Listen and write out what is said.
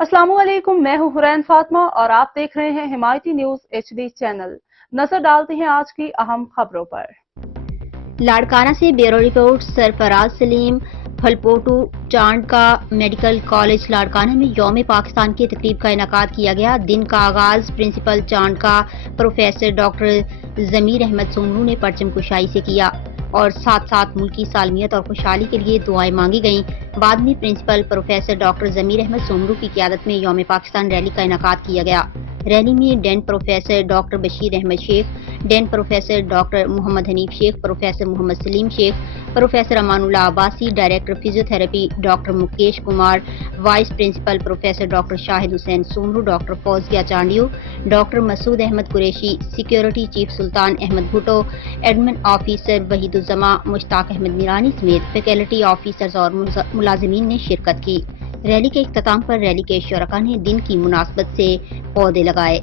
अस्सलाम वालेकुम, मैं हूं हुरैन फातिमा और आप देख रहे हैं हिमायती न्यूज HD चैनल। नजर डालते हैं आज की अहम खबरों पर। लाड़काना से ब्यूरो रिपोर्ट। सरफराज सलीम। फलपोटू चांडका मेडिकल कॉलेज लाड़काना में यौम पाकिस्तान की तकरीब का इनेकाद किया गया। दिन का आगाज प्रिंसिपल चांडका प्रोफेसर डॉक्टर जमीर अहमद सोमरू ने परचम कुशाई से किया और साथ साथ मुल्की सालमियत और खुशहाली के लिए दुआएं मांगी गईं। बाद में प्रिंसिपल प्रोफेसर डॉक्टर जमीर अहमद सोमरू की क़यादत में यौम पाकिस्तान रैली का इनेकाद किया गया। रैली में डेंट प्रोफेसर डॉक्टर बशीर अहमद शेख, डेंट professor doctor Mohammad Hanif Sheikh, professor Mohammad Saleem Sheikh, professor Amanullah Abbasi, director physiotherapy doctor Mukesh Kumar, vice principal professor doctor Shahid Hussain Soomro, doctor Fauzia Chandio, doctor Masood Ahmed Qureshi, security chief Sultan Ahmed Bhutto, admin officer Waheeduzzaman Mushtaq Ahmed Mirani समेत फैकल्टी ऑफिसर्स और मुलाजिमीन ने शिरकत की। रैली के इख्तिताम पर रैली के शुरका ने दिन की मुनासबत से पौधे लगाए।